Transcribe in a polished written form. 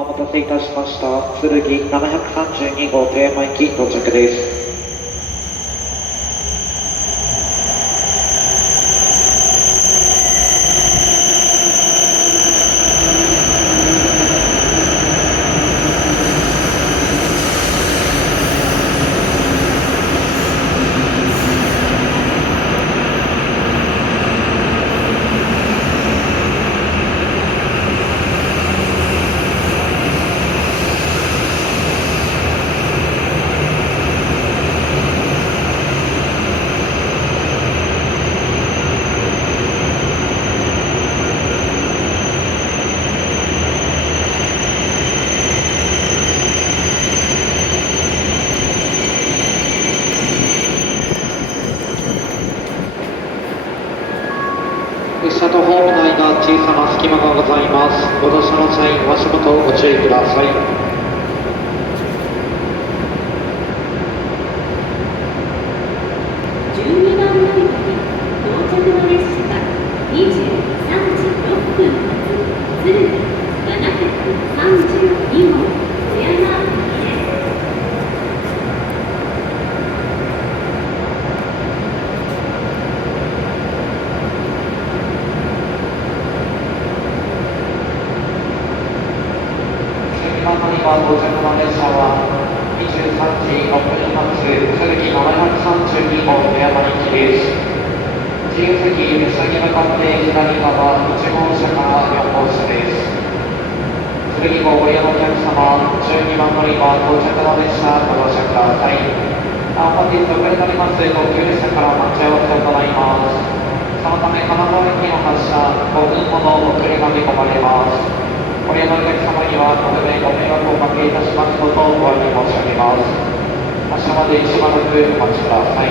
お待たせいたしました。剣732号富山駅到着です。列車とホーム内が小さな隙間がございます。ご乗車の際、足元をご注意ください。12番乗り場に到着の列車が23時6分発鶴見732号富山駅です。到着の列車は23時6分発鶴見732号富山行きです。自由席、列車に向かって左側1号車から4号車です。鶴見号ご利用のお客様、12番乗り場到着の列車ご乗車ください。本日遅れになります特急列車から待ち合わせを行います。そのため金沢駅の発車5分ほど遅れが見込まれます。ご利用のお客様にはこれでご迷惑をおかけいたしますことをご案内申し上げます。発車までしばらくお待ちください。